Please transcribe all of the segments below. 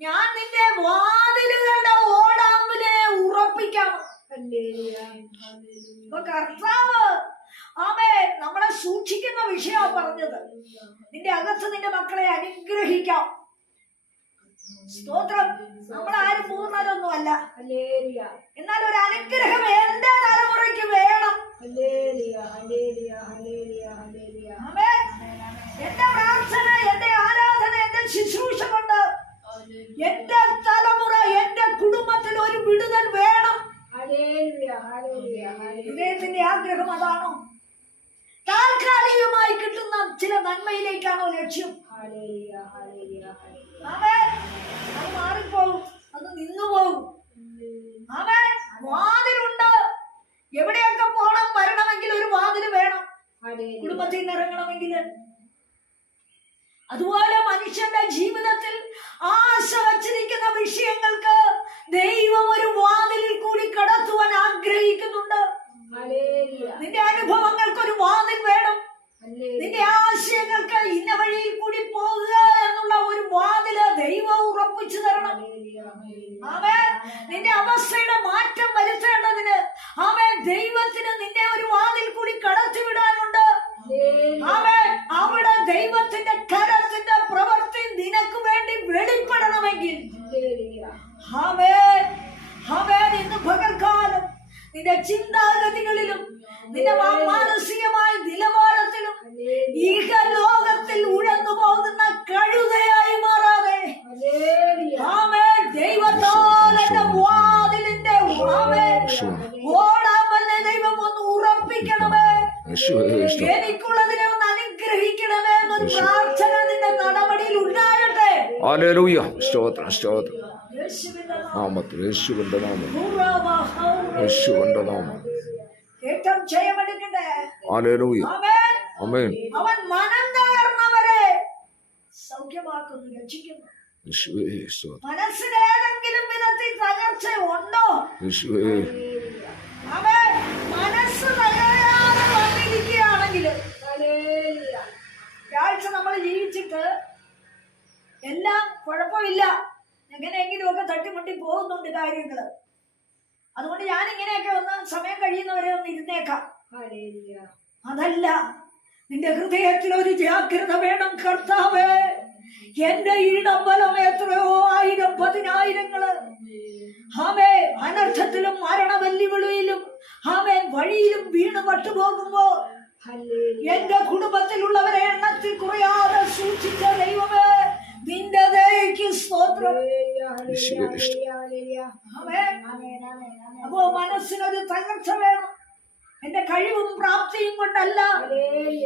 ഞാൻ നിന്റെ വാതിലുകളുടെ ഓടാമ്പിനെ ഉറപ്പിക്കാം. കർത്താവ് ആമേ നമ്മളെ സൂക്ഷിക്കുന്ന വിഷയമാണ് പറഞ്ഞത്. നിന്റെ അകത്ത് നിന്റെ മക്കളെ അനുഗ്രഹിക്കാം. സ്തോത്രം. നമ്മൾ ആരും പൂർണരൊന്നും അല്ല. എന്നാൽ ഒരു അനുഗ്രഹം എന്റെ തലമുറയ്ക്ക് വേണം. എന്റെ പ്രാർത്ഥന എന്റെ ആരാധന എന്റെ ശുശ്രൂഷ കൊണ്ട് എന്റെ തലമുറ എന്റെ കുടുംബത്തിൽ ഒരു വിടുതൽ വേണം. ഹൃദയത്തിന്റെ ആഗ്രഹം അതാണോ? താൽക്കാലികമായി കിട്ടുന്ന ചില നന്മയിലേക്കാണോ ലക്ഷ്യം. അത് മാറിപ്പോകും അത് നിന്നു പോകും ആമേൻ. വാതിലുണ്ട്. എവിടെയൊക്കെ പോണം വരണമെങ്കിൽ ഒരു വാതിൽ വേണം. കുടുംബത്തിൽ നിന്ന് ഇറങ്ങണമെങ്കിൽ. അതുപോലെ മനുഷ്യന്റെ ജീവിതത്തിൽ ആശ വച്ചിരിക്കുന്ന വിഷയങ്ങൾക്ക് ദൈവം ഒരു വാതിലിൽ കൂടി കടത്തുവാൻ ആഗ്രഹിക്കുന്നുണ്ട്. നിന്റെ അനുഭവങ്ങൾക്ക് ഒരു വാതിൽ വേണം. നിന്റെ ആശയങ്ങൾക്ക് ഇന്ന വഴിയിൽ കൂടി പോകുക എന്നുള്ള ഒരു വാതിൽ ദൈവം ഉറപ്പിച്ചു തരണം. അവൻ നിന്റെ അവസ്ഥയുടെ മാറ്റം വരുത്തേണ്ടതിന് അവൻ ദൈവത്തിന് നിന്നെ ഒരു വാതിൽ കൂടി കടത്തിവിടാനുണ്ട്. അവിടെ ദൈവത്തിന്റെ കരത്തിന്റെ പ്രവൃത്തി നിനക്ക് വേണ്ടി വെളിപ്പെടണമെങ്കിൽ. ഇന്ന് പകൽക്കാലം നിന്റെ ചിന്താഗതികളിലും നിന്റെ മാനസികമായ നിലവാരത്തിലും ഈഹ ലോകത്തിൽ ഉഴന്നു പോകുന്ന കഴുതയായി മാറാതെ. ആമേൻ. ദൈവത്താൽ എന്റെ വാതിലിന്റെ ആമേൻ. എനിക്കുള്ളതിനെ ഒന്ന് അനുഗ്രഹിക്കണമേ എന്നൊരു പ്രാർത്ഥന നിന്റെ നടപടിയിൽ ഉണ്ടാകട്ടെ. ഹല്ലേലൂയ. സ്തോത്രം സ്തോത്രം. നാമത്തിൽ യേശുവിന്റെ നാമം. യേശുവിന്റെ നാമം. ഏറ്റവും ജയമെടുക്കട്ടെ. ഹല്ലേലൂയ. ആമേൻ. അവൻ മനം തകർന്നവരെ സൗഖ്യമാക്കുന്നു രക്ഷിക്കുന്നു. ഏതെങ്കിലും വിധത്തിൽ തകർച്ച ഉണ്ടോ? ജീവിച്ചിട്ട് എല്ലാം കുഴപ്പമില്ല. എങ്ങനെയെങ്കിലും ഒക്കെ തട്ടിമുട്ടി പോകുന്നുണ്ട് കാര്യങ്ങൾ. അതുകൊണ്ട് ഞാൻ ഇങ്ങനെയൊക്കെ ഒന്ന് സമയം കഴിയുന്നവരെ ഒന്ന് ഇരുന്നേക്കാം. അതല്ല നിന്റെ ഹൃദയത്തിൽ ഒരു ജാഗ്രത വേണം കർത്താവേ. എന്റെ ഇടംബലം എത്രയോ ആയിരം പതിനായിരങ്ങൾ. ആമേ അനർത്ഥത്തിലും മരണ വെല്ലുവിളിയിലും ആമേ വഴിയിലും വീണ് പട്ടുപോകുമ്പോ എന്റെ കുടുംബത്തിലുള്ളവരെ എണ്ണത്തിൽ കുറയാതെ സൂക്ഷിച്ച ദൈവമേ നിന്റെ ദയക്ക് സ്തോത്രം. അപ്പോ മനസ്സിനൊരു തകർച്ച വേണം. എന്റെ കഴിവും പ്രാപ്തിയും കൊണ്ടല്ല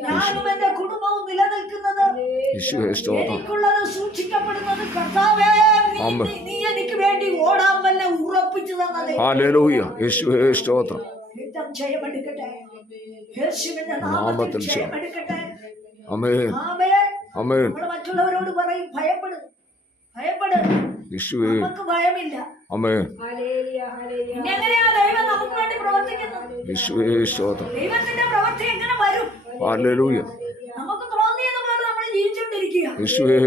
ഞാനും എന്റെ കുടുംബവും നിലനിൽക്കുന്നത്. എനിക്കുള്ളത് സൂക്ഷിക്കപ്പെടുന്നത് കർത്താവേ നീ- എനിക്ക് വേണ്ടി ഓടാൻ വല്ല ഉറപ്പിച്ചു തന്നത്. ഹല്ലേലൂയ യേശുവേ സ്തോത്രം. യുദ്ധം നാമത്തിൽ അമേൻ അമേൻ മറ്റുള്ളവരോട് പറയും ഭയപ്പെടും. ഭയപ്പെട്. യേശുവേ. നമുക്ക് ഭയമില്ല. അമേൻ പിന്നെ എങ്ങനെയാ ദൈവം നമുക്ക് വേണ്ടി പ്രവർത്തിക്കുന്നത്? യേശുവേ സ്തോത്രം ദൈവത്തിന്റെ പ്രവൃത്തി എങ്ങനെ വരും? ഹല്ലേലൂയ. നമുക്ക് തോന്നിയതുപോലെ നമ്മൾ ജീവിച്ചുകൊണ്ടിരിക്കുക യേശുവേ.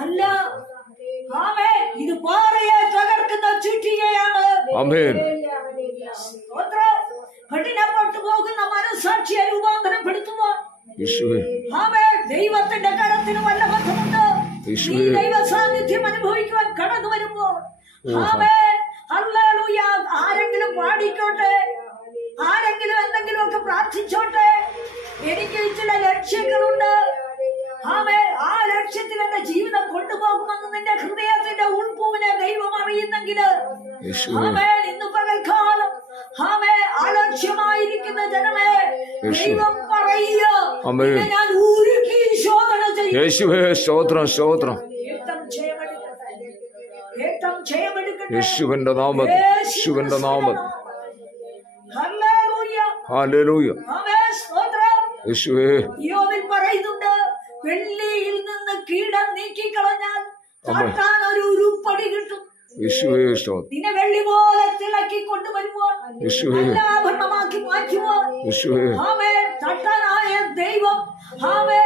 അല്ല. ആമേ ഇത് പാറയെ തകർക്കുന്ന ചുറ്റികയാണ്. അമേൻ സ്തോത്രം. കഠിനപ്പെട്ടു പോകുന്ന മനസ്സാക്ഷിയെ രൂപാന്തരപ്പെടുത്തുവാൻ യേശുവേ ആമേ ദൈവത്തിന്റെ കരത്തിന് വല്ല ബന്ധമുണ്ട് നീ ദൈവ സാന്നിധ്യം അനുഭവിക്കുവാൻ കടന്നു വരുമ്പോൾ. ആരെങ്കിലും പാടിക്കോട്ടെ? ആരെങ്കിലും എന്തെങ്കിലും ഒക്കെ പ്രാർത്ഥിച്ചോട്ടെ? എനിക്ക് ചില ലക്ഷ്യങ്ങളുണ്ട്. ആമേ ആ ലക്ഷ്യത്തിൽ എന്റെ ജീവിതം കൊണ്ടുപോകുമെന്ന് നിന്റെ ഹൃദയത്തിന്റെ ഉൾപ്പൂവിനെ ദൈവം അറിയുന്നെങ്കിൽ. ആമേ ഇന്ന് പകൽക്കാലം. ആമേ അലക്ഷ്യമായിരിക്കുന്ന ജനമേ ദൈവം പറയുക. ഞാൻ ഉരുക്കി ശോധന ചെയ്യും. ജയമെടുക്കട്ടെ ഏറ്റം യേശുവിന്റെ നാമത്തിൽ യേശുവിന്റെ നാമത്തിൽ. ഹല്ലേലൂയ. ഹല്ലേലൂയ. ആമേൻ സ്തോത്രം. യേശുവേ. വെള്ളിയിൽ നിന്ന് കീടം നീക്കിക്കളഞ്ഞാൽ കളഞ്ഞാൽ താട്ടാൻ ഒരു ഉരുപ്പടി കിട്ടും. നിന്നെ വെള്ളി പോലെ തിളക്കി കൊണ്ടുവരുമ്പോൾ ആഭരണമാക്കി യേശുവേ. ആമേ തട്ടനായ ദൈവം ആമേ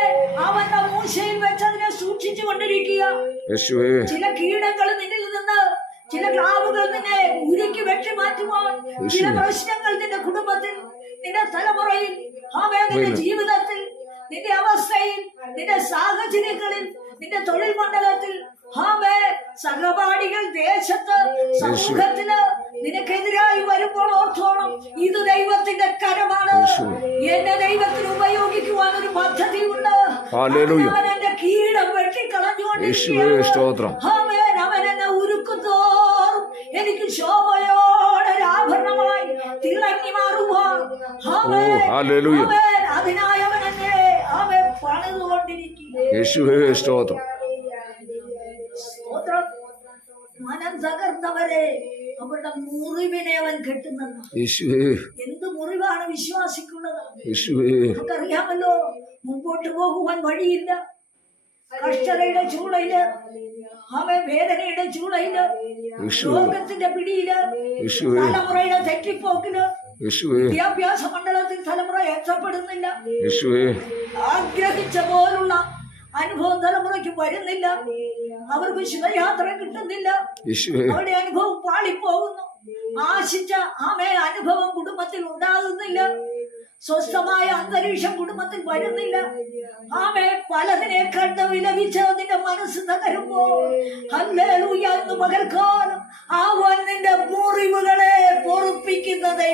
അവന്റെ മൂശയിൽ വെച്ച് അതിനെ സൂക്ഷിച്ചു കൊണ്ടിരിക്കുക. യേശുവേ. ചില കീടങ്ങൾ നിന്നിൽ നിന്ന് ചില ക്ലാവുകൾ നിന്നെ ഉരുക്കി വെട്ടി മാറ്റുവാൻ. ചില പ്രശ്നങ്ങൾ നിന്റെ കുടുംബത്തിൽ നിന്റെ തലമുറയിൽ ആമേ നിന്റെ ജീവിതത്തിൽ നിന്റെ അവസ്ഥയിൽ നിന്റെ സാഹചര്യങ്ങളിൽ നിന്റെ തൊഴിൽ മണ്ഡലത്തിൽ സഹപാഠികൾ ദേശത്ത് സമൂഹത്തിൽ നിനക്കെതിരായി വരുമ്പോൾ ഓർത്തോണം ഇത് ദൈവത്തിന്റെ കരമാണ്. എന്നെ ദൈവത്തിന് ഉപയോഗിക്കുവാൻ ഒരു പദ്ധതി ഉണ്ട് എന്റെ കീടം ആമേൻ അവൻ എന്നെ ഉരുക്കുന്തോറും എനിക്ക് ശോഭയോടെ ആഭരണമായി തിളങ്ങി മാറുവാൻ. യേശുവേ സ്തോത്രം. മനം തകർന്നവരെ അവരുടെ മുറിവിനെ അവൻ കെട്ടുന്നെന്ന് യേശുവേ. എന്ത് മുറിവാണ് വിശ്വാസിക്കുള്ളത്? യേശുവേ. നമുക്കറിയാമല്ലോ മുമ്പോട്ട് പോകുവാൻ വഴിയില്ല. കഷ്ടതയുടെ ചൂളയിൽ അവൻ വേദനയുടെ ചൂളയിൽ ലോകത്തിന്റെ പിടിയിൽ തലമുറയുടെ തെറ്റിപ്പോക്കിൽ വിദ്യാഭ്യാസ മണ്ഡലത്തിൽ തലമുറ എത്തപ്പെടുന്നില്ല ആഗ്രഹിച്ച പോലുള്ള അനുഭവം തലമുറയ്ക്ക് വരുന്നില്ല. അവർക്ക് ശിവയാത്ര കിട്ടുന്നില്ല. അവരുടെ അനുഭവം പാളിപ്പോകുന്നു. ആശിച്ച ആമേ അനുഭവം കുടുംബത്തിൽ ഉണ്ടാകുന്നില്ല. സ്വസ്ഥമായ അന്തരീക്ഷം കുടുംബത്തിൽ വരുന്നില്ല. ആമേ പലതിനെ കണ്ട് വിലപിച്ച് നിന്റെ മനസ്സ് തകരുമ്പോൾ എന്ന് പകൽക്കാലം അവൻ നിന്റെ മുറിവുകളെ പൊറുപ്പിക്കുന്നത്.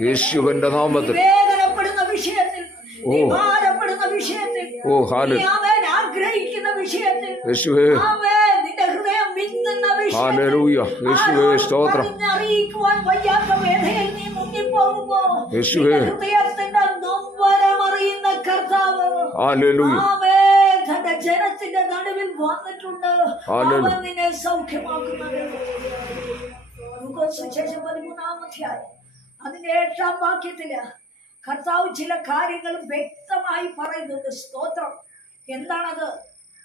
യേശുവിന്റെ നാമത്തിൽ. വേദനപ്പെടുന്ന വിഷയത്തിൽ ഓ ഹാല. ആഗ്രഹിക്കുന്ന വിഷയത്തിൽ യേശുവേ. ഹല്ലേലൂയ യേശുവേ സ്തോത്രം. അറിയിക്കുവാൻ വയ്യാത്ത വേദനയിൽ നീ മുങ്ങിപ്പോകുമ്പോ യേശുവേ. ഹൃദയത്തിന്റെ നൊമ്പരമറിയുന്ന കർത്താവ് ഹല്ലേലൂയ അവൻ തന്റെ ജനത്തിന്റെ നടുവിൽ വന്നിട്ടുണ്ട്. അവൻ നിന്നെ സൗഖ്യമാക്കുന്നത് സുശേഷം പതിമൂന്നാമധ്യായം അതിന്റെ എട്ടാം വാക്യത്തിൽ കർത്താവ് ചില കാര്യങ്ങൾ വ്യക്തമായി പറയുന്നുണ്ട്. സ്തോത്രം. എന്താണത്?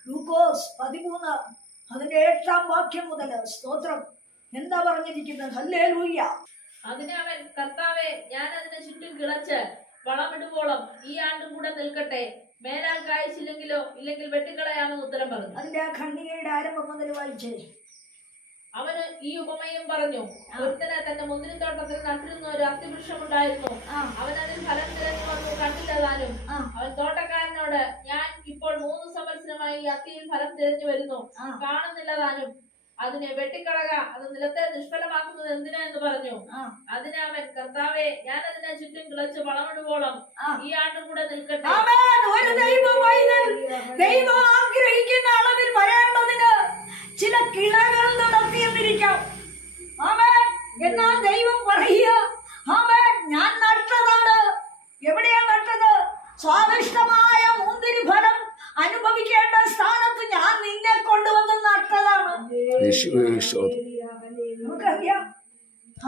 ലൂക്കോസ് പതിമൂന്ന് അതിന്റെ എട്ടാം വാക്യം മുതൽ സ്തോത്രം. എന്താ പറഞ്ഞിരിക്കുന്നത്? അല്ലേ ലൂയ്യ അതിനെ അവൻ കർത്താവെ ഞാൻ അതിനെ ചുറ്റും കിളച്ച് വളമിടുവോളം ഈ ആണ്ടും കൂടെ നിൽക്കട്ടെ. മേലാൽ കായ്ച്ചില്ലെങ്കിലോ ഇല്ലെങ്കിൽ വെട്ടിക്കളയാമെന്ന് ഉത്തരം പറഞ്ഞു. അതിന്റെ ആ ഖണ്ഡികയുടെ ആരംഭം മുതൽ വായിച്ചേ. അവന് ഈ ഉപമയും പറഞ്ഞു. ഒരുത്തന് തന്റെ മുന്തിരിത്തോട്ടത്തിൽ നട്ടിരുന്ന ഒരു അത്തിവൃക്ഷമുണ്ടായിരുന്നു. ഉണ്ടായിരുന്നു അവൻ അതിൽ ഫലം തിരഞ്ഞു വന്നു കണ്ടില്ല താനും. അവൻ തോട്ടക്കാരനോട് ഞാൻ ഇപ്പോൾ മൂന്ന് സംവത്സരമായി ഈ അത്തിയിൽ ഫലം തിരഞ്ഞു വരുന്നു. കാണുന്നില്ലതാനും കാണുന്നില്ല താനും. അതിനെ വെട്ടിക്കളക. അത് നിലത്തെ നിഷ്ഫലമാക്കുന്നത് എന്തിനാ എന്ന് പറഞ്ഞു. അതിന് അവൻ കർത്താവെ ഞാൻ അതിനെ ചുറ്റും കിളച്ച് വളമിടുവോളം. ഈ ആണ്ടും കൂടെ നിൽക്കട്ടെ. ദൈവം ആഗ്രഹിക്കുന്ന അളവിൽ വരേണ്ടതിന് ചില കിളകൾ നടത്തിയെന്നിരിക്കാം എന്നാൽ ദൈവം പറയുക ആമേ ഞാൻ നട്ടതാണ്. എവിടെയാ നട്ടത്? സ്വാദിഷ്ടമായ മുന്തിരി ഫലം അനുഭവിക്കേണ്ട സ്ഥാനത്ത് ഞാൻ നിന്നെ കൊണ്ടുവന്ന് നട്ടതാണ്. നമുക്കറിയാം.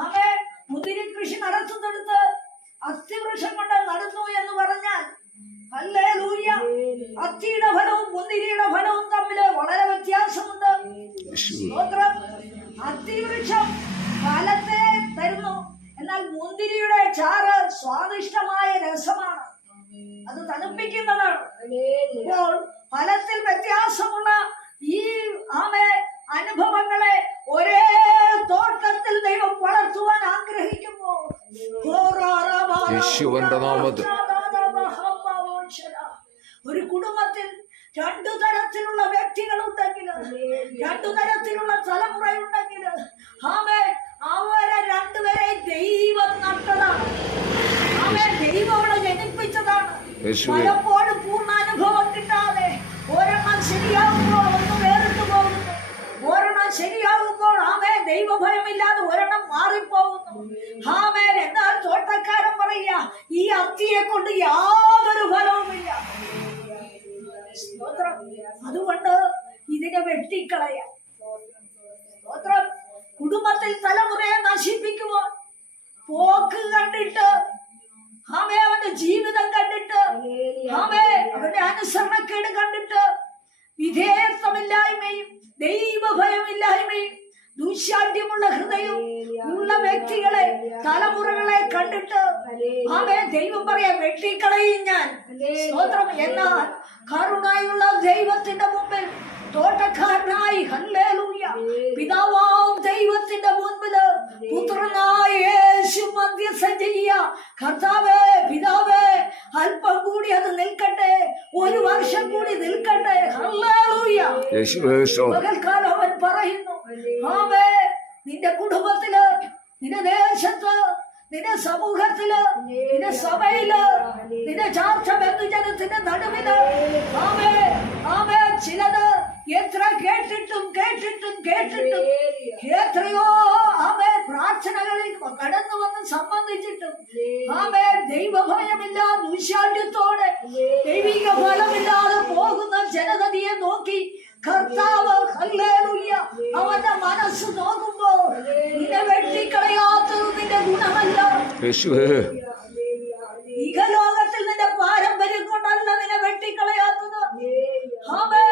ആമേ മുന്തിരി കൃഷി നടത്തുന്നിടത്ത് അസ്ഥിവൃക്ഷം കൊണ്ട് നടന്നു എന്ന് പറഞ്ഞാൽ അല്ലേ ലൂയ അത്തിയുടെ ഫലവും മുന്തിരിയുടെ ഫലവും തമ്മിൽ വളരെ വ്യത്യാസമുണ്ട്. സ്തോത്രം. അത്തിവൃക്ഷം ഫലത്തെ തരുന്നു. എന്നാൽ മുന്തിരിയുടെ ചാറ് സ്വാദിഷ്ടമായ രസമാണ്. അത് തണുപ്പിക്കുന്നതാണ്. ഇപ്പോൾ ഫലത്തിൽ വ്യത്യാസമുള്ള ഈ ആമേ അനുഭവങ്ങളെ ഒരേ തോട്ടത്തിൽ ദൈവം വളർത്തുവാൻ ആഗ്രഹിക്കുമ്പോൾ. ഒരു കുടുംബത്തിൽ രണ്ടു തരത്തിലുള്ള വ്യക്തികൾ ഉണ്ടെങ്കിൽ രണ്ടു തരത്തിലുള്ള തലമുറ ഉണ്ടെങ്കിൽ അവരെ രണ്ടുപേരെ ദൈവം നട്ടതാണ്. ആമേ ദൈവം അവിടെ ജനിപ്പിച്ചതാണ്. പലപ്പോഴും പൂർണ അനുഭവം കിട്ടാതെ ഒരെണ്ണം ശരിയാകുമ്പോൾ ഒന്ന് വേറിട്ട് പോകുന്നു. ഒരെണ്ണം ശരിയാകുമ്പോൾ ആമേ ദൈവഭയമില്ലാതെ ഒരെണ്ണം മാറിപ്പോകുന്നു. ആമേ എന്നാൽ തോട്ടക്കാരൻ പറയുക ഈ അത്തിയെ കൊണ്ട് യാതൊരു ഫലവുമില്ല. സ്തോത്രം. അതുകൊണ്ട് ഇതിനെ വെട്ടിക്കളയാം. സ്തോത്രം. കുടുംബത്തിൽ തലമുറയെ നശിപ്പിക്കുവാൻ പോക്ക് കണ്ടിട്ട് ആമേ അവന്റെ ജീവിതം കണ്ടിട്ട് ആമേ അവന്റെ അനുസരണക്കേട് കണ്ടിട്ട് വിധേയത്വമില്ലായ്മയും ദൈവഭയമില്ലായ്മയും ദുശാഠ്യമുള്ള ഹൃദയം ഉള്ള വ്യക്തികളെ തലമുറകളെ കണ്ടിട്ട് ആമേ ദൈവം പറയാ വെട്ടിക്കളയും ഞാൻ. സ്തോത്രം എന്നാൽ കരുണായുള്ള ദൈവത്തിന്റെ മുമ്പിൽ തോട്ടക്കാരനായി. ഹല്ലേലൂയ. പിതാവാം ദൈവത്തിന്റെ മുൻപിൽ പുത്രനായ യേശു മധ്യസ്ഥം ചെയ്യ കർത്താവേ പിതാവേ അല്പം കൂടി അത് നിൽക്കട്ടെ. ഒരു വർഷം കൂടി നിൽക്കട്ടെ. ഹല്ലേലൂയ. പകൽക്കാലം അവൻ പറയുന്നു ആമേ നിന്റെ കുടുംബത്തിൽ നിന്റെ ദേശത്ത് നിന്റെ സമൂഹത്തിൽ നിന്റെ സഭയിൽ നിന്റെ ചാർച്ച ബന്ധുജനത്തിന്റെ നടുവിൽ. ആമേ ആമേ ചിലത് എത്ര കേട്ടിട്ടും കേട്ടിട്ടും കേട്ടിട്ടും എത്രയോ ആമേ പ്രാർത്ഥനകളിൽ കടന്നു വന്ന് സംബന്ധിച്ചിട്ടും ആമേ ദൈവഭയമില്ല ദുശാഠ്യത്തോടെ ദൈവിക ഫലമില്ലാതെ പോകുന്ന ജനതയെ നോക്കി കർത്താവ് അവന്റെ മനസ്സ് നോക്കുമ്പോൾ നിന്നെ വെട്ടിക്കളയാത്തത് നിന്റെ ഗുണമല്ല. ഇഹലോകത്തിൽ നിന്റെ പാരമ്പര്യം കൊണ്ടല്ല നിന്നെ വെട്ടിക്കളയാത്തത്. ആമേ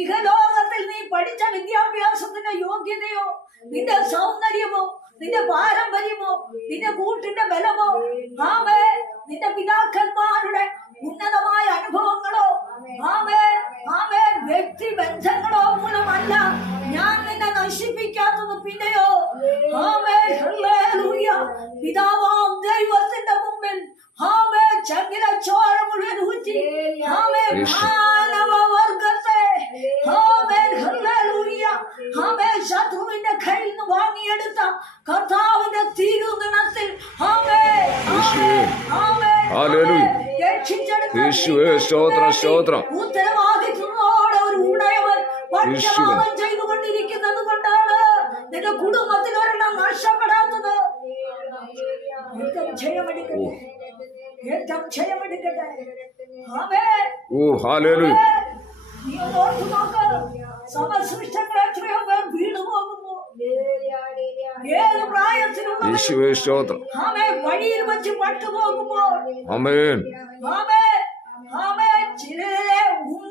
ഇഹലോകത്തിൽ നീ പഠിച്ച വിദ്യാഭ്യാസത്തിന്റെ യോഗ്യതയോ നിന്റെ സൗന്ദര്യമോ നിന്റെ പാരമ്പര്യമോ നിന്റെ കൂട്ടിന്റെ ബലമോ ആമേ നിന്റെ പിതാക്കന്മാരുടെ ഉന്നതമായ അനുഭവങ്ങളോ ആമേ ആമേ വ്യക്തി ബന്ധങ്ങളോ മൂലമല്ല ഞാൻ നിന്നെ നശിപ്പിക്കാത്തത് പിന്നെയോ? ആമേ ഹല്ലേലൂയ. പിതാവാം ദൈവത്തിന്റെ മുമ്പിൽ. ആമേ ചങ്ങില ചോര മുഴുവൻ ഊറ്റി. ആമേ മാനവവർഗത്തെ. ആമേ ഹല്ലേലൂയ. ആമേ ശത്രുവിന്റെ കയ്യിൽ നിന്ന് വാങ്ങിയെടുത്ത കർത്താവിന്റെ തിരുനിണത്തിൽ ആമേ ആമേ ആമേ ഹല്ലേലൂയ. രക്ഷിച്ചെടുത്ത യേശുവേ സ്തോത്രം സ്തോത്രം ചെയ്തുകൊണ്ടിരിക്കുന്നത് കൊണ്ടാണ് നിന്റെ കുടുംബത്തിൽ ഒരെണ്ണം നഷ്ടപ്പെടാത്തത് യുദ്ധം ക്ഷയമെടുക്കട്ടെ. യുദ്ധം ക്ഷയമെടുക്കട്ടെ. ആമേ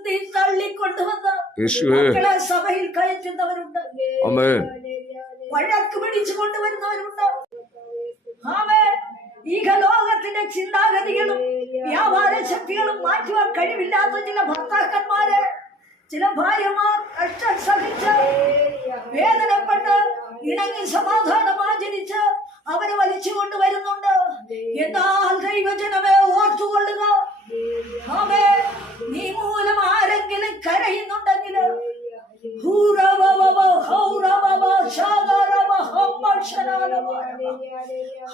ഉന്തി തള്ളിക്കൊണ്ടുവന്ന് യേശുവേ. മക്കളെ സഭയിൽ കയറ്റുന്നവരുണ്ട്. അമേൻ വഴക്ക് പിടിച്ചു കൊണ്ടുവരുന്നവരുണ്ട്. ആമേ ഈ ലോകത്തിന്റെ ചിന്താഗതികളും വ്യാപാര ശക്തികളും മാറ്റുവാൻ കഴിവില്ലാത്ത ചില ഭർത്താക്കന്മാരെ ചില ഭാര്യമാർ കഷ്ടം സഹിച്ച് വേദനപ്പെട്ട് ഇണങ്ങി സമാധാനം ആചരിച്ച് അവരെ വലിച്ചു കൊണ്ടുവരുന്നുണ്ട് എന്നാൽ ദൈവജനമേ ഓർത്തുകൊള്ളുക. അവേ നീ മൂലം ആരെങ്കിലും കരയുന്നുണ്ടെങ്കിൽ.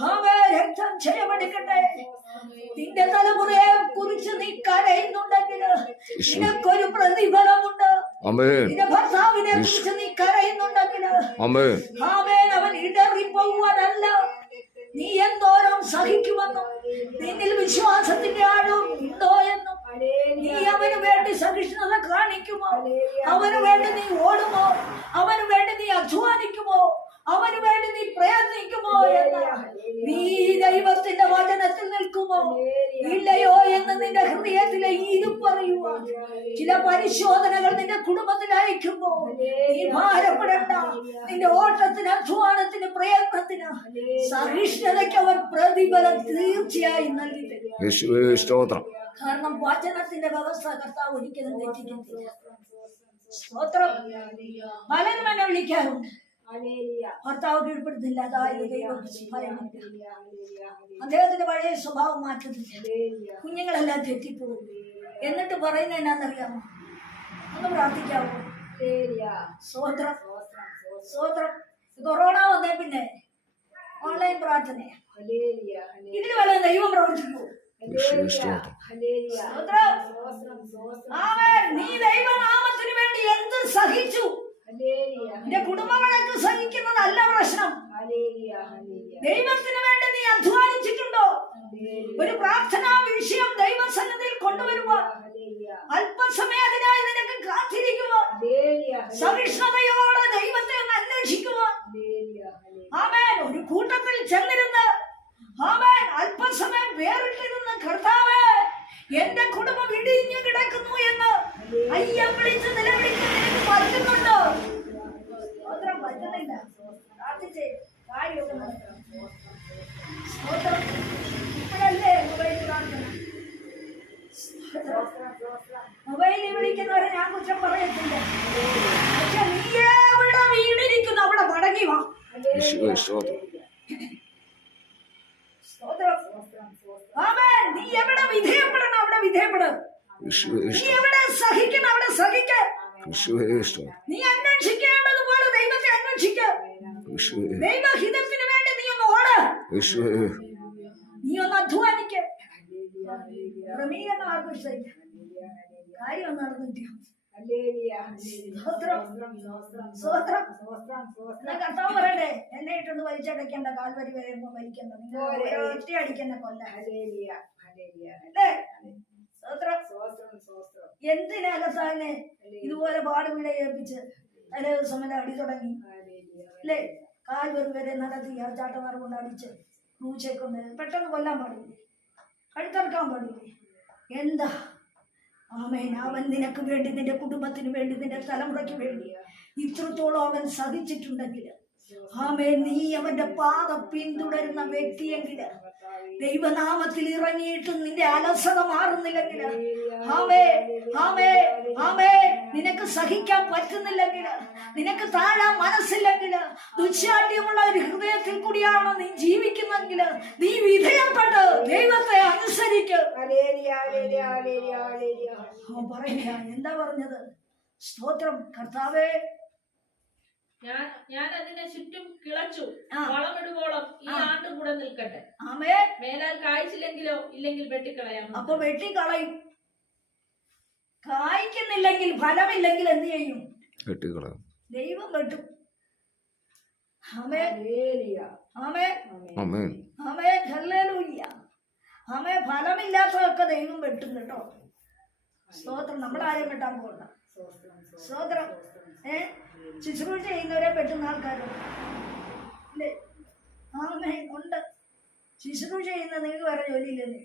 ആമേ രക്തം ക്ഷയമെടുക്കട്ടെ. നിന്റെ തലമുറയെ കുറിച്ച് നീ കരയുന്നുണ്ടെങ്കിൽ നിനക്കൊരു പ്രതിഫലമുണ്ട്. നിന്റെ ഭർത്താവിനെ കുറിച്ച് നീ കരയുന്നുണ്ടെങ്കിൽ. അമേൻ ആമേൻ അവൻ ഇടറിപ്പോവാനല്ല നീ എന്തോരം സഹിക്കുമെന്നും നിന്നിൽ വിശ്വാസത്തിന്റെ ആഴം ഉണ്ടോ എന്നും നീ അവന് വേണ്ടി സഹിഷ്ണുത കാണിക്കുമോ? അവന് വേണ്ടി നീ ഓടുമോ? അവന് വേണ്ടി നീ അധ്വാനിക്കുമോ? അവന് വേണ്ടി നീ പ്രയത്നിക്കുമോ എന്ന്? നീ ദൈവത്തിന്റെ വചനത്തിൽ നിൽക്കുമോ? ഇല്ലയോ എന്ന് നിന്റെ ഹൃദയത്തിലെ ഇരുപ്പറിയുവാൻ ചില പരിശോധനകൾ നിന്റെ കുടുംബത്തിൽ അയക്കുമ്പോ നീ ഭാരപ്പെടണ്ട. നിന്റെ ഓട്ടത്തിന് അധ്വാനത്തിന് പ്രയത്നത്തിന് സഹിഷ്ണുതയ്ക്ക് അവൻ പ്രതിഫലം തീർച്ചയായും നൽകി തരും സ്തോത്രം. കാരണം വചനത്തിന്റെ വ്യവസ്ഥ കർത്താവ് ഒരിക്കലും തെറ്റിക്കുന്നില്ല സ്തോത്രം. പലരും എന്നെ വിളിക്കാറുണ്ട്. ഭർത്താവ് കീഴ്പ്പെടുത്തില്ല. അദ്ദേഹത്തിന്റെ പഴയ സ്വഭാവം മാറ്റത്തില്ല കുഞ്ഞുങ്ങളെല്ലാം തെറ്റിപ്പോകും. എന്നിട്ട് പറയുന്ന എന്നാന്നറിയാമോ? ഒന്ന് പ്രാർത്ഥിക്കാമോ സ്വോത്രം. സ്വോത്രം കൊറോണ വന്നേ പിന്നെ ഓൺലൈൻ പ്രാർത്ഥന ഇതിന് വല്ല ദൈവം പ്രവർത്തിക്കൂ. നീ ദൈവനാമത്തിന് വേണ്ടി എന്ത് സഹിച്ചു? നിന്റെ കുടുംബങ്ങളൊക്കെ സഹിക്കുന്നതല്ല പ്രശ്നം. ദൈവത്തിന് വേണ്ടി നീ അധ്വാനിച്ചിട്ടുണ്ടോ? ഒരു പ്രാർത്ഥനാ വിഷയം ദൈവസന്നിധിയിൽ കൊണ്ടുവരുവാൻ അല്പസമയം അതിനായി നിനക്ക് കാത്തിരിക്കുക സഹിഷ്ണുതയോടെ ദൈവത്തെ ഒന്ന് അന്വേഷിക്കുക ആമേൻ. ഒരു കൂട്ടത്തിൽ ചെന്നിരുന്ന് ആമേൻ. അല്പസമയം വേറിട്ടിരുന്ന് കർത്താവേ. എന്റെ കുടുംബം ഇടിഞ്ഞു കിടക്കുന്നു എന്ന് അയ്യ വിളിച്ച് നിലവിളിച്ച് നിനക്ക് പറ്റുന്നുണ്ടോ സ്തോത്രം പറ്റുന്നില്ല പ്രാർത്ഥിച്ചേ. കാര്യമൊക്കെ നടക്കണം. സ്തോത്രം. ഇപ്പോഴല്ലേ മൊബൈൽ പ്രാർത്ഥന മൊബൈലിൽ വിളിക്കുന്നവരെ ഞാൻ കുറ്റം പറയത്തില്ല. പക്ഷെ നീ എവിടെ വീണിരിക്കുന്നു. അവിടെ മടങ്ങി വാ. സ്തോത്രം. നീ എവിടെ വിധേയപ്പെടണം? അവിടെ വിധേയപ്പെട്. നീ എവിടെ സഹിക്കണം? അവിടെ സഹിക്ക. നീ അന്വേഷിക്കേണ്ടതുപോലെ ദൈവത്തെ അന്വേഷിക്ക. ദൈവഹിതത്തിന് വേണ്ടി നീ ഒന്ന് ഓട്. നീ ഒന്ന് അധ്വാനിക്ക. ക്രമീകരണം ആർക്കും കാര്യം ഒന്ന് നടന്നിട്ടില്ല. കർത്താവ് പറയണ്ടേ എന്നെ ഇട്ടൊന്ന് വലിച്ചടയ്ക്കണ്ട. കാൽവരി വരുമ്പോ വലിക്കണ്ട. നിങ്ങൾ ഒറ്റ അടിക്കുന്ന കൊല്ല. ഇതുപോലെ പാടുപീട ഏൽപ്പിച്ച് തലേ ദിവസം വരെ അടി തുടങ്ങി? അല്ലേ? കാൽവരി വരെ നടത്തി ചാട്ടമാർ കൊണ്ട് അടിച്ച് ക്രൂച്ചെ കൊണ്ട് പെട്ടെന്ന് കൊല്ലാൻ പാടില്ലേ? കഴുത്തറക്കാൻ പാടില്ലേ? എന്താ? ആമേൻ. അവൻ നിനക്ക് വേണ്ടി നിന്റെ കുടുംബത്തിന് വേണ്ടി നിന്റെ തലമുറയ്ക്ക് വേണ്ടി ഇത്രത്തോളം അവൻ സഹിച്ചിട്ടുണ്ടെങ്കിൽ ആമേൻ നീ അവന്റെ പാത പിന്തുടരുന്ന വ്യക്തിയെങ്കിൽ ദൈവനാമത്തിൽ ഇറങ്ങിയിട്ട് നിന്റെ അലസത മാറുന്നില്ലെങ്കിൽ ആമേ ആമേ ആമേ നിനക്ക് സഹിക്കാൻ പറ്റുന്നില്ലെങ്കിൽ നിനക്ക് താഴാൻ മനസ്സില്ലെങ്കിൽ ദുശ്ശാഠ്യമുള്ള ഒരു ഹൃദയത്തിൽ കൂടിയാണ് നീ ജീവിക്കുന്നെങ്കിൽ നീ വിധേയപ്പെട്ട് ദൈവത്തെ അനുസരിക്ക്. എന്താ പറഞ്ഞത്? സ്തോത്രം കർത്താവേ ഞാൻ ഞാൻ അതിനെ ചുറ്റും കിളച്ചു ആ. വളമിടുവോളം ഈ ആണ്ട് കൂടെ നിൽക്കട്ടെ. ആമേ. മേലാൽ കായ്ച്ചില്ലെങ്കിലോ ഇല്ലെങ്കിൽ വെട്ടിക്കളയാം. അപ്പൊ വെട്ടിക്കളയും. കായ്ക്കുന്നില്ലെങ്കിൽ ഫലമില്ലെങ്കിൽ എന്ത് ചെയ്യും? വെട്ടിക്കളയും. ദൈവം വെട്ടും. ആമേ. ആമേ. ആമേ. ഹല്ലേലൂയ്യ ആമേ ഫലമില്ലാത്തതൊക്കെ ദൈവം വെട്ടും കേട്ടോ. സ്തോത്രം. നമ്മളാരും വെട്ടാൻ പോകണ്ട. സ്തോത്രം ഏ? ശുശ്രൂഷ ചെയ്യുന്നവരെ പെട്ടുന്ന ആൾക്കാരുണ്ട്. അല്ലേ ആമേ ഉണ്ട്. ശുശ്രൂഷ ചെയ്യുന്ന നിങ്ങൾക്ക് വേറെ ജോലിയില്ലെന്നേ.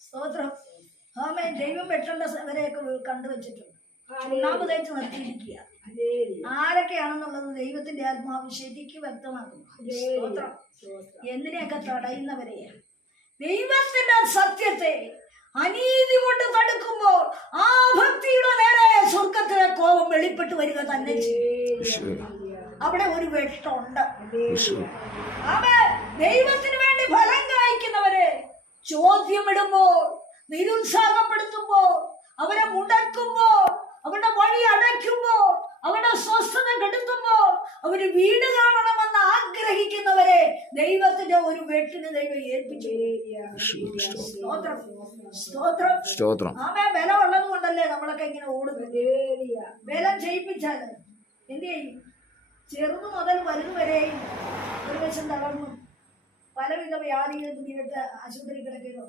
സ്തോത്രം ആമേ ദൈവം വെട്ടേണ്ടവരെയൊക്കെ കണ്ടുവച്ചിട്ടുണ്ട് ചുണ്ണാമ്പ് തേച്ച് നിർത്തിയിരിക്കുക. ആരൊക്കെയാണെന്നുള്ളത് ദൈവത്തിന്റെ ആത്മാവ് ശരിക്കും വ്യക്തമാക്കുന്നു. എന്തിനെയൊക്കെ തടയുന്നവരെയാണ്? ദൈവത്തിന്റെ സത്യത്തെ തടുക്കുമ്പോൾ ആ ഭക്തിയുടെ നേരെ സ്വർഗത്തിലെ കോപം വെളിപ്പെട്ട് വരിക തന്നെ അവിടെ ഒരു വെട്ടമുണ്ട് ആമേ ദൈവത്തിന് വേണ്ടി ഫലം കായ്ക്കുന്നവരെ ചോദ്യമിടുമ്പോൾ നിരുത്സാഹപ്പെടുത്തുമ്പോൾ അവരെ മുടക്കുമ്പോൾ അവരുടെ വഴി അടയ്ക്കുമ്പോൾ അവരുടെ സ്വസ്ഥത കെടുത്തുമ്പോൾ അവർ വീട് കാണണമെന്ന് ആഗ്രഹിക്കുന്നവരെ ദൈവത്തിന്റെ ഒരു വെട്ടിന് ദൈവം ഏൽപ്പിച്ചു ആമ ബലം ഉള്ളത് കൊണ്ടല്ലേ നമ്മളൊക്കെ ഇങ്ങനെ ഓടുന്നത്? വില ചെയ്യിപ്പിച്ചാൽ എന്ത് ചെയ്യും? ചെറുതു മുതൽ വലുതു വരെയും ഒരു വശം തളർന്നു പലവിധ വ്യാധികൾ പിടിപെട്ട് ആശുപത്രി കിടക്കുന്നു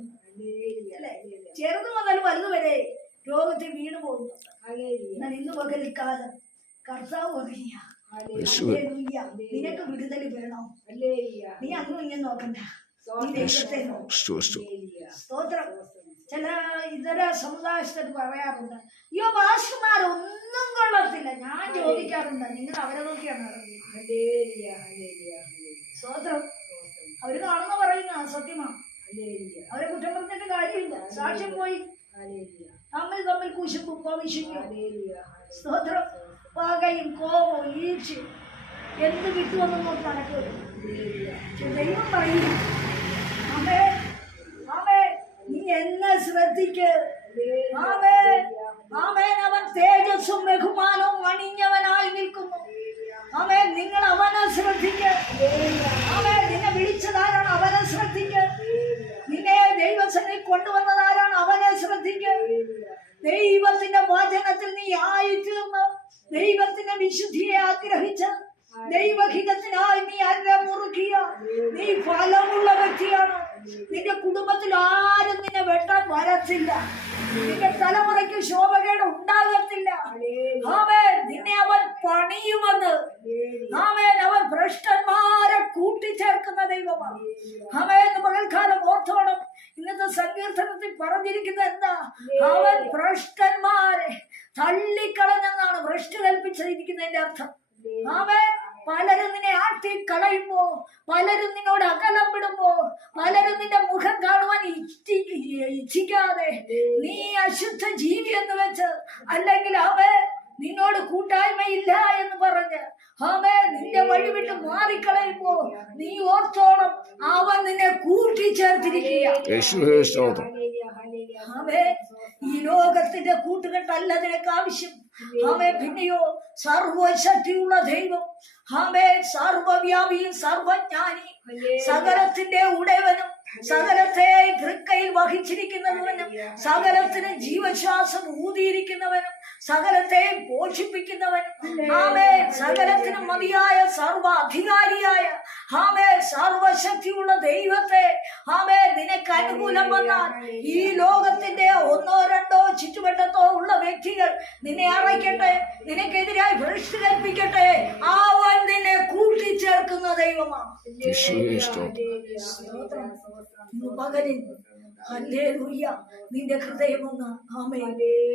അല്ലേ? ചെറുതു മുതൽ വലുതുവരെ രോഗത്തിൽ വീണു പോകുന്നു ഞാൻ ഇന്ന് പകലിക്കാലം കർത്താവ് പറയുക. നിനക്ക് വിടുതൽ വേണോ? നീ അങ്ങും ഇങ്ങനെ നോക്കണ്ട. സ്തോത്രം. ചില ഇതര സമുദായത്തിൽ പറയാറുണ്ട് അയ്യോ ഭാഷമാരൊന്നും കൊള്ളത്തില്ല. ഞാൻ ചോദിക്കാറുണ്ട് നിങ്ങൾ അവരെ നോക്കിയാണ്. സ്തോത്രം. അവർ കാണുന്ന പറയുന്ന സത്യമാണ് അവരെ കുറ്റം പറഞ്ഞിട്ട് കാര്യമില്ല. സാക്ഷ്യം പോയി. തമ്മിൽ തമ്മിൽ കുശുമ്പും ഭവിഷ്യക്കും സ്തോത്രം. പകയും കോപവും ഈഴ്ചയും എന്ത് കിട്ടുമെന്ന് നോക്കി നടക്കുക ദൈവം പറയും ആമേ ആമേ നീ എന്നെ ശ്രദ്ധിക്ക്. ആമേ ആമേൻ അവൻ തേജസ്സും ബഹുമാനവും അണിഞ്ഞവനായി നിൽക്കുന്നു. ആമേ നിങ്ങൾ അവനെ ശ്രദ്ധിക്ക്. ആമേ നിന്നെ വിളിച്ചതാരാണ് അവനെ ശ്രദ്ധിക്ക്? നിന്നെ ദൈവസനെ കൊണ്ടുവന്നതാരാണ് അവനെ ശ്രദ്ധിക്ക്? ആയിത്തീർന്ന് ദൈവത്തിന്റെ വിശുദ്ധിയെ ആഗ്രഹിച്ച ദൈവഹിതത്തിനായി നീ അല്ല മുറുക്കിയ നീ ഫലമുള്ള വ്യക്തിയാണ്. നിന്റെ കുടുംബത്തിൽ ആരും നിന്നെ വെട്ടാൻ വരത്തില്ല. നിന്റെ തലമുറയ്ക്ക് ശോഭകേട് ഉണ്ടാകത്തില്ല. ആമേൻ. നിന്നെ അവൻ പണിയുമെന്ന്. ആമേൻ. അവൻ ഭ്രഷ്ടന്മാരെ കൂട്ടിച്ചേർക്കുന്ന ദൈവമാണ്. ആമേൻ. പകൽക്കാലം ഓർത്തോണം. ഇന്നത്തെ സങ്കീർത്തനത്തിൽ പറഞ്ഞിരിക്കുന്നത് എന്താ? അവൻ ഭ്രഷ്ടന്മാരെ തള്ളിക്കളഞ്ഞെന്നാണ് കൽപ്പിച്ചിരിക്കുന്നതിന്റെ അർത്ഥം. അവൻ പലരും നിന്നെ ആട്ടി കളയുമ്പോ പലരും നിന്നോട് അകലം വിടുമ്പോ പലരും നിന്റെ മുഖം കാണുവാൻ ഇച്ഛി ഇച്ഛിക്കാതെ നീ അശുദ്ധ ജീവി എന്ന് വെച്ച് അല്ലെങ്കിൽ അവൻ നിന്നോട് കൂട്ടായ്മയില്ല എന്ന് പറഞ്ഞ് ഹമേ നിന്റെ വഴി വിട്ട് മാറിക്കളയുമ്പോ നീ ഓർത്തോണം അവൻ നിന്നെ കൂട്ടിച്ചേർത്തിരിക്കുക ആമേ ഈ ലോകത്തിന്റെ കൂട്ടുകെട്ടല്ല നിനക്ക് ആവശ്യം. ഹമേ പിന്നെയോ സർവശക്തിയുള്ള ദൈവം. ഹമേ സർവവ്യാപിയും സർവജ്ഞാനി സകലത്തിന്റെ ഉടയവനും സകലത്തെ തൃക്കയിൽ വഹിച്ചിരിക്കുന്നവനും സകലത്തിന് ജീവശ്വാസം ഊതിയിരിക്കുന്നവനും സകലത്തെ പോഷിപ്പിക്കുന്നവൻ ആമേ സകലത്തിനും മതിയായ സർവ അധികാരിയായ ആമേ സർവശക്തിയുള്ള ദൈവത്തെ ആമേ നിനക്ക് അനുകൂലം വന്നാൽ ഈ ലോകത്തിന്റെ ഒന്നോ രണ്ടോ ചുറ്റുവട്ടത്തോ ഉള്ള വ്യക്തികൾ നിന്നെ അറയ്ക്കട്ടെ. നിനക്കെതിരായി ഭ്രഷ്ട് കൽപ്പിക്കട്ടെ അവൻ നിന്നെ കൂട്ടിച്ചേർക്കുന്ന ദൈവമാണ്. പകലിൽ. ഹല്ലേലൂയ. നിന്റെ ഹൃദയമൊന്ന് ആമേ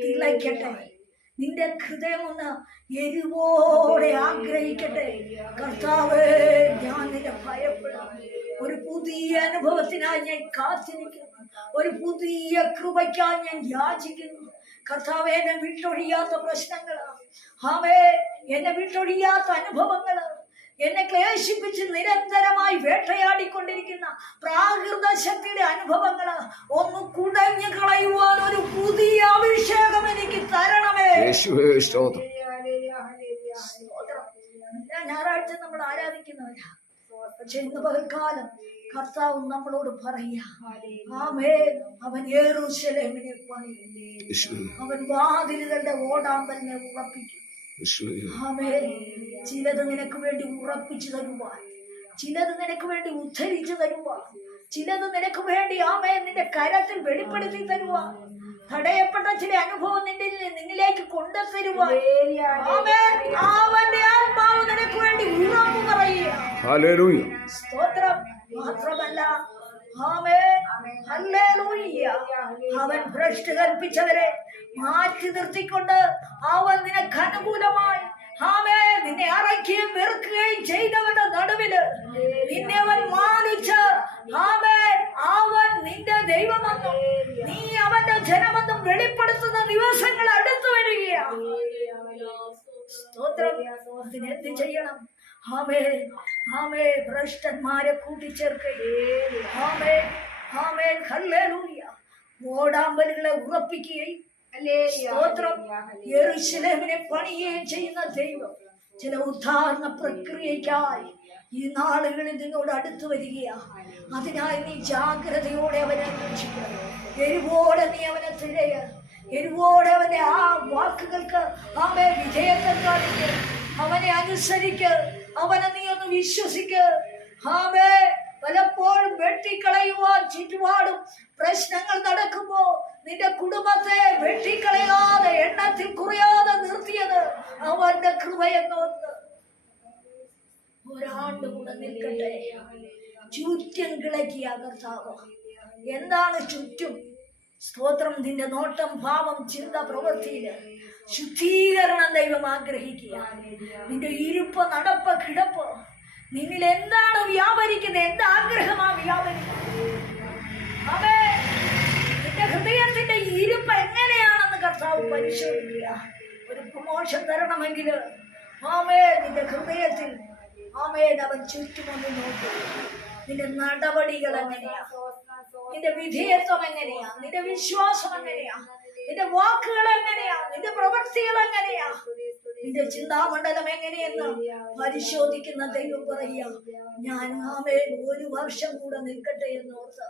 തിളയ്ക്കട്ടെ. നിന്റെ ഹൃദയം ഒന്ന് എരിവോടെ ആഗ്രഹിക്കട്ടെ. കർത്താവ് ഞാൻ നിന്നെ ഭയപ്പെടാം. ഒരു പുതിയ അനുഭവത്തിനായി ഞാൻ കാത്തിരിക്കുന്നു. ഒരു പുതിയ കൃപയ്ക്കായി ഞാൻ യാചിക്കുന്നു. കർത്താവ് എന്നെ വിട്ടൊഴിയാത്ത പ്രശ്നങ്ങളാണ്. ഹാവേ എന്നെ വിട്ടൊഴിയാത്ത അനുഭവങ്ങൾ എന്നെ ക്ലേശിപ്പിച്ച് നിരന്തരമായി വേട്ടയാടിക്കൊണ്ടിരിക്കുന്ന പ്രാകൃത ശക്തിയുടെ അനുഭവങ്ങൾ ഒന്ന് കുടഞ്ഞു കളയുവാൻ ഒരു പുതിയ അഭിഷേകം എനിക്ക് തരണമേ. എല്ലാ ഞായറാഴ്ച നമ്മൾ ആരാധിക്കുന്നവരാ? പക്ഷെ ഇന്ന് പകൽക്കാലം കർത്താവ് നമ്മളോട് പറയാ ആമേ അവൻ ഏറുശലേമിനെ അവൻ വാതിലുകളുടെ ഓടാമ്പലിനെ ഉറപ്പിക്കും ചിലത് നിനക്ക് വേണ്ടി ഉറപ്പിച്ചു തരുവാൻ ചിലത് നിനക്ക് വേണ്ടി ഉദ്ധരിച്ചു തരുവാൻ ചിലത് നിനക്ക് വേണ്ടി ആമയെ നിന്റെ കരത്തിൽ വെളിപ്പെടുത്തി തരുവാൻ തടയപ്പെട്ട ചില അനുഭവം നിന്റെ നിന്നിലേക്ക് കൊണ്ടുതരുവാൻ. അവന്റെ ആത്മാവ് നിനക്ക് വേണ്ടി ഉറപ്പ് പറയുക മാത്രമല്ല അവൻ ഭ്രഷ്ട് കൽപ്പിച്ചവരെ മാറ്റി നിർത്തിക്കൊണ്ട് അവൻ നിനക്ക് അനുകൂലമായി. ആമേ നിന്നെ അറക്കുകയും വെറുക്കുകയും ചെയ്തവരുടെ നടുവിൽ നിന്നെ അവൻ മാനിച്ച്. ആമേ അവൻ നിന്റെ ദൈവമെന്നും നീ അവന്റെ ജനമെന്നും വെളിപ്പെടുത്തുന്ന ദിവസങ്ങൾ അടുത്തു വരികയാണ്. സ്തോത്രം. അതിനെന്ത് ചെയ്യണം? ആമേ ആമേ ഭ്രഷ്ടന്മാരെ കൂട്ടിച്ചേർക്കേ. ആമേ ആമേ ഹല്ലേലൂയ. ഓടാമ്പലുകളെ ഉറപ്പിക്കുകയും. സ്തോത്രം. യെരൂശലേമിനെ പണിയുകയും ചെയ്യുന്ന ദൈവം ചില ഉദ്ധാരണ പ്രക്രിയക്കായി ഈ നാളുകളിൽ നിന്നോട് അടുത്തു വരികയാ. അതിനായി നീ ജാഗ്രതയോടെ അവനെ അന്വേഷിക്കുക എരിവോടെ നീ അവനെ തിരയ എരിവോടെ അവന്റെ ആ വാക്കുകൾക്ക് അവനെ വിധേയത്വം കാണിക്കുക. അവനെ അനുസരിക്ക് അവനെ നീ ഒന്ന് വിശ്വസിക്ക്. ആമേ പലപ്പോഴും വെട്ടിക്കളയുവാൻ ചുറ്റുപാടും പ്രശ്നങ്ങൾ നടക്കുമ്പോ നിന്റെ കുടുംബത്തെ വെട്ടിക്കളയാതെ എണ്ണത്തിൽ കുറയാതെ നിർത്തിയത് അവന്റെ കൃപയെന്നോന്ന് ഒരാണ്ട് കൂടെ നിൽക്കട്ടെ. ചുറ്റും കിളക്കിയ കർത്താവ് എന്താണ് ചുറ്റും? സ്തോത്രം നിന്റെ നോട്ടം ഭാവം ചിന്ത പ്രവൃത്തിയിൽ ശുദ്ധീകരണം ദൈവം ആഗ്രഹിക്കുക. നിന്റെ ഇരുപ്പ് നടപ്പ് കിടപ്പ് നിന്നിൽ എന്താണ് വ്യാപരിക്കുന്നത് എന്ത് ആഗ്രഹമാ വ്യാപരിക്കുന്നത്? ഹൃദയത്തിന്റെ ഇരുപ്പ് എങ്ങനെയാണെന്ന് കർത്താവ് പരിശോധിക്കുക. ഒരു പ്രമോഷൻ തരണമെങ്കിൽ ആമേ നിന്റെ ഹൃദയത്തിൽ ആമേൻ അവൻ ചുറ്റുമൊന്ന് നോക്കും. നിന്റെ നടപടികൾ എങ്ങനെയാ? നിന്റെ വിധേയത്വം എങ്ങനെയാ? നിന്റെ വിശ്വാസം എങ്ങനെയാ? നിന്റെ വാക്കുകൾ എങ്ങനെയാ? നിന്റെ പ്രവൃത്തികൾ എങ്ങനെയാ? നിന്റെ ചിന്താമണ്ഡലം എങ്ങനെയെന്ന് പരിശോധിക്കുന്ന ദൈവം പറയുക ഞാൻ ആമേ ഒരു വർഷം കൂടെ നിൽക്കട്ടെ എന്ന് ഓർത്ത്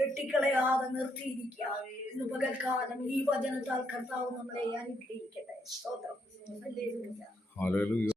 വെട്ടിക്കളയാതെ നിർത്തിയിരിക്കുക. ഇന്ന് പകൽക്കാലം ഈ വചനത്താൽ കർത്താവ് നമ്മളെ അനുഗ്രഹിക്കട്ടെ. സ്തോത്രം.